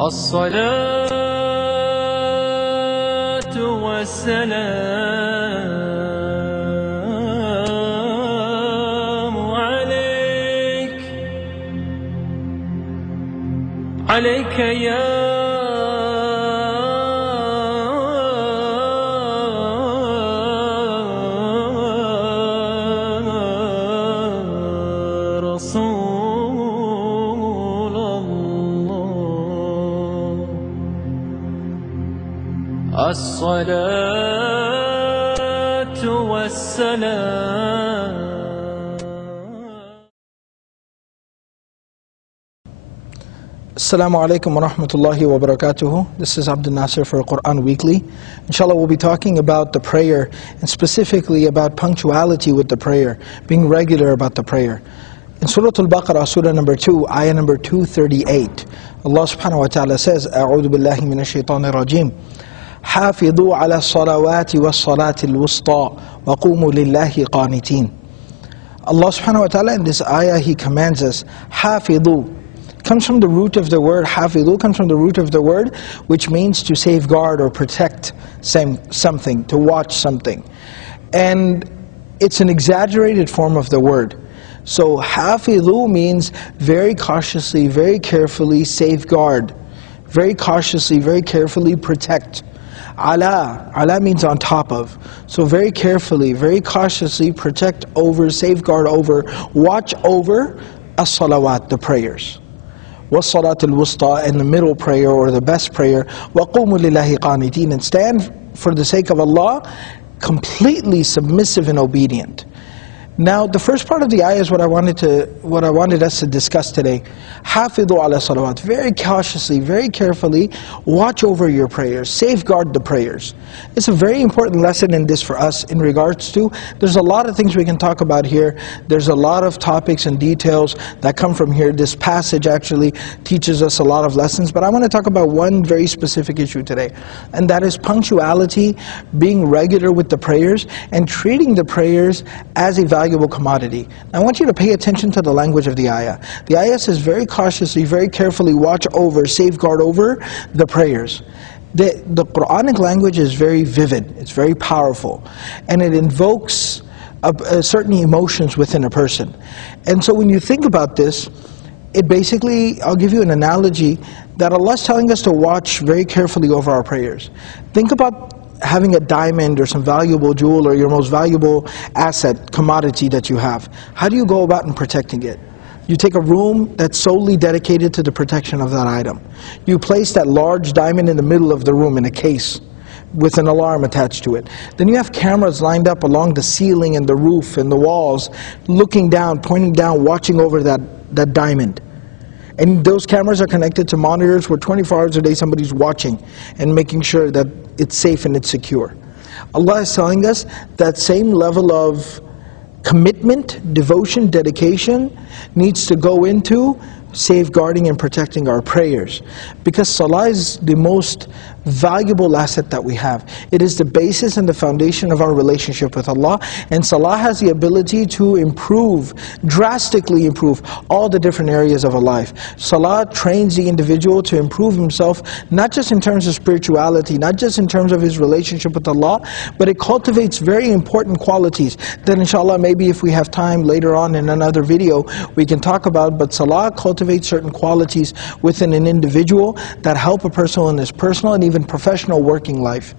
الصلاة والسلام عليك يا رسول الله. الصلاة والسلام. Assalamu alaikum wa rahmatullahi wa barakatuhu. This is Abdul Nasir for Quran Weekly. Inshallah, we'll be talking about the prayer and specifically about punctuality with the prayer, being regular about the prayer. In Surah Al-Baqarah, Surah number 2, ayah number 238, Allah subhanahu wa ta'ala says, أعوذ بالله من الشيطان الرجيم حافظوا على الصلوات والصلاة الوسطى وقوموا لله قانتين. Allah subhanahu wa ta'ala in this ayah, He commands us, حافظوا. Comes from the root of the word, hafidhu, comes from the root of the word, which means to safeguard or protect something, to watch something. And it's an exaggerated form of the word. So hafidhu means very cautiously, very carefully safeguard. Very cautiously, very carefully protect. Ala means on top of. So very carefully, very cautiously protect over, safeguard over, watch over as-salawat, the prayers. وَالصَّلَاةِ الْوُسْطَى, and the middle prayer or the best prayer, وَقُومُوا لِلَّهِ قَانِتِينَ, and stand for the sake of Allah completely submissive and obedient. Now the first part of the ayah is what I wanted us to discuss today. حافظوا على الصلوات, very cautiously, very carefully watch over your prayers, safeguard the prayers. It's a very important lesson in this for us in regards to, there's a lot of things we can talk about here, there's a lot of topics and details that come from here. This passage actually teaches us a lot of lessons, but I want to talk about one very specific issue today, and that is punctuality, being regular with the prayers, and treating the prayers as a valuable commodity. Now, I want you to pay attention to the language of the ayah. The ayah says very cautiously, very carefully watch over, safeguard over the prayers. The Quranic language is very vivid, it's very powerful, and it invokes certain emotions within a person. And so when you think about this, it basically, I'll give you an analogy that Allah is telling us to watch very carefully over our prayers. Think about having a diamond or some valuable jewel or your most valuable asset, commodity that you have. How do you go about in protecting it? You take a room that's solely dedicated to the protection of that item. You place that large diamond in the middle of the room in a case with an alarm attached to it. Then you have cameras lined up along the ceiling and the roof and the walls, looking down, pointing down, watching over that diamond. And those cameras are connected to monitors where 24 hours a day somebody's watching and making sure that it's safe and it's secure. Allah is telling us that same level of commitment, devotion, dedication needs to go into safeguarding and protecting our prayers. Because salah is the most valuable asset that we have. It is the basis and the foundation of our relationship with Allah, and salah has the ability to improve, drastically improve all the different areas of our life. Salah trains the individual to improve himself, not just in terms of spirituality, not just in terms of his relationship with Allah, but it cultivates very important qualities that inshallah maybe if we have time later on in another video we can talk about. But salah cultivates certain qualities within an individual that help a person in his personal and even professional working life.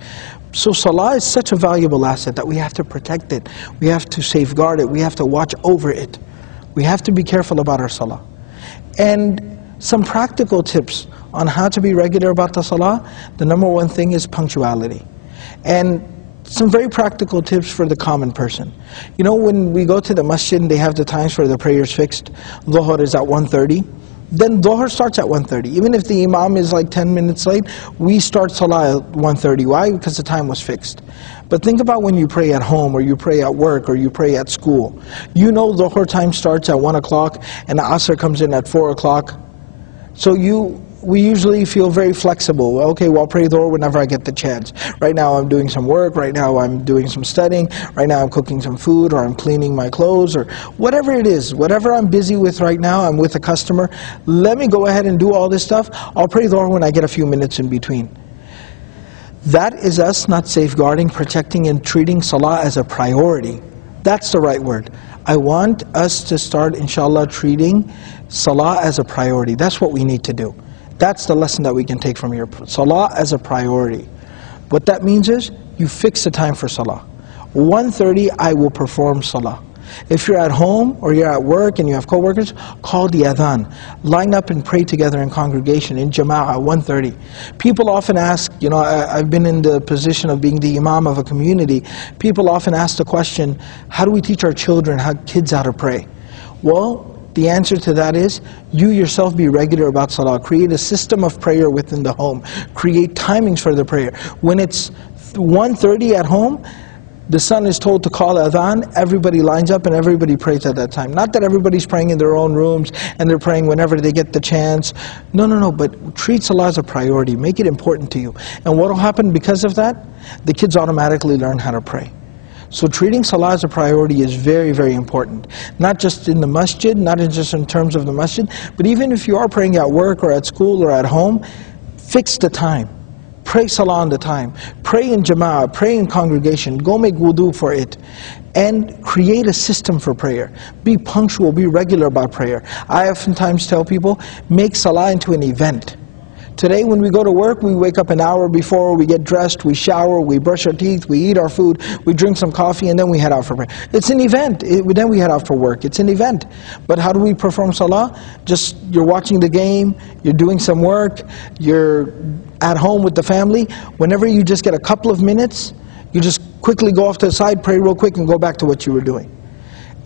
So salah is such a valuable asset that we have to protect it, we have to safeguard it, we have to watch over it. We have to be careful about our salah. And some practical tips on how to be regular about the salah. The number one thing is punctuality. And some very practical tips for the common person. You know, when we go to the masjid and they have the times for the prayers fixed, Dhuhr is at 1:30. Then Dhuhr starts at 1:30. Even if the Imam is like 10 minutes late, we start Salah at 1:30. Why? Because the time was fixed. But think about when you pray at home, or you pray at work, or you pray at school. You know Dhuhr time starts at 1 o'clock and Asr comes in at 4 o'clock. So we usually feel very flexible. Okay, well, I'll pray Dhuhr whenever I get the chance. Right now I'm doing some work, right now I'm doing some studying, right now I'm cooking some food, or I'm cleaning my clothes, or whatever it is, whatever I'm busy with right now, I'm with a customer, let me go ahead and do all this stuff. I'll pray Dhuhr when I get a few minutes in between. That is us not safeguarding, protecting, and treating Salah as a priority. That's the right word. I want us to start, inshallah, treating Salah as a priority. That's what we need to do. That's the lesson that we can take from here. Salah as a priority. What that means is, you fix the time for Salah. 1:30, I will perform Salah. If you're at home or you're at work and you have co-workers, call the adhan. Line up and pray together in congregation, in jama'ah, 1:30. People often ask, I've been in the position of being the imam of a community. People often ask the question, how do we teach our children, kids how to pray? Well, the answer to that is, you yourself be regular about Salah. Create a system of prayer within the home. Create timings for the prayer. When it's 1:30 at home, the son is told to call adhan, everybody lines up and everybody prays at that time. Not that everybody's praying in their own rooms and they're praying whenever they get the chance. No, but treat Salah as a priority. Make it important to you. And what will happen because of that? The kids automatically learn how to pray. So treating Salah as a priority is very, very important. Not just in the masjid, not just in terms of the masjid, but even if you are praying at work or at school or at home, fix the time. Pray Salah on the time. Pray in jama'ah, pray in congregation. Go make wudu for it. And create a system for prayer. Be punctual, be regular about prayer. I oftentimes tell people, make Salah into an event. Today when we go to work, we wake up an hour before, we get dressed, we shower, we brush our teeth, we eat our food, we drink some coffee, and then we head out for prayer. It's an event. Then we head out for work. It's an event. But how do we perform Salah? Just, you're watching the game, you're doing some work, you're at home with the family. Whenever you just get a couple of minutes, you just quickly go off to the side, pray real quick, and go back to what you were doing.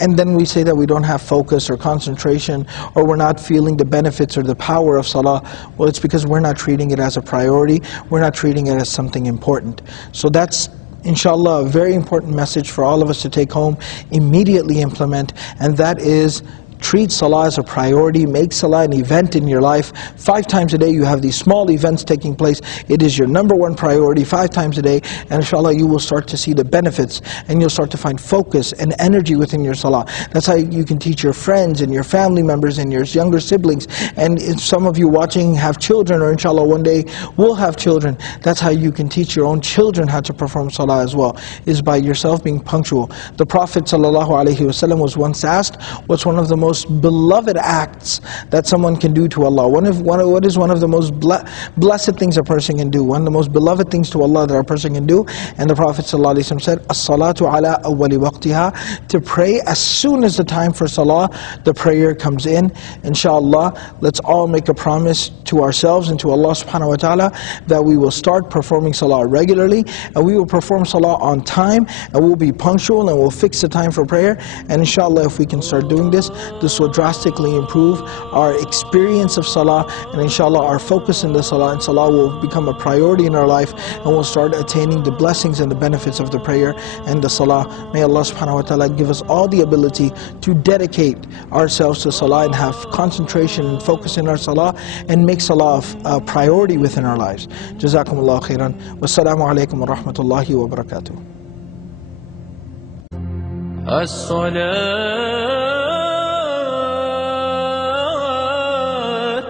And then we say that we don't have focus or concentration, or we're not feeling the benefits or the power of Salah. Well, it's because we're not treating it as a priority. We're not treating it as something important. So that's, inshallah, a very important message for all of us to take home, immediately implement, and that is, treat Salah as a priority. Make Salah an event in your life. 5 times a day you have these small events taking place. It is your #1 priority 5 times a day, and inshallah you will start to see the benefits, and you'll start to find focus and energy within your Salah. That's how you can teach your friends and your family members and your younger siblings. And if some of you watching have children, or inshallah one day will have children, that's how you can teach your own children how to perform Salah as well, is by yourself being punctual. The Prophet ﷺ was once asked, what's one of the most beloved acts that someone can do to Allah? What is one of the most blessed things a person can do? One of the most beloved things to Allah that a person can do? And the Prophet ﷺ said, As-salatu ala awwali waqtiha, to pray as soon as the time for Salah, the prayer comes in. Inshallah, let's all make a promise to ourselves and to Allah subhanahu wa ta'ala that we will start performing Salah regularly, and we will perform Salah on time, and we'll be punctual, and we'll fix the time for prayer. And inshallah, if we can start doing this will drastically improve our experience of Salah, and inshallah our focus in the Salah, and Salah will become a priority in our life, and we'll start attaining the blessings and the benefits of the prayer and the Salah. May Allah subhanahu wa ta'ala give us all the ability to dedicate ourselves to Salah and have concentration and focus in our Salah, and make Salah a priority within our lives. Jazakumullahu khairan. Wassalamu alaikum wa rahmatullahi wa barakatuh.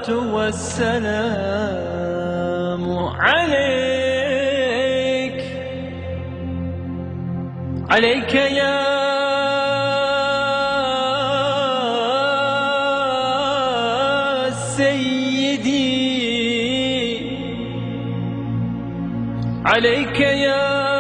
والسلام عليك يا سيدي عليك يا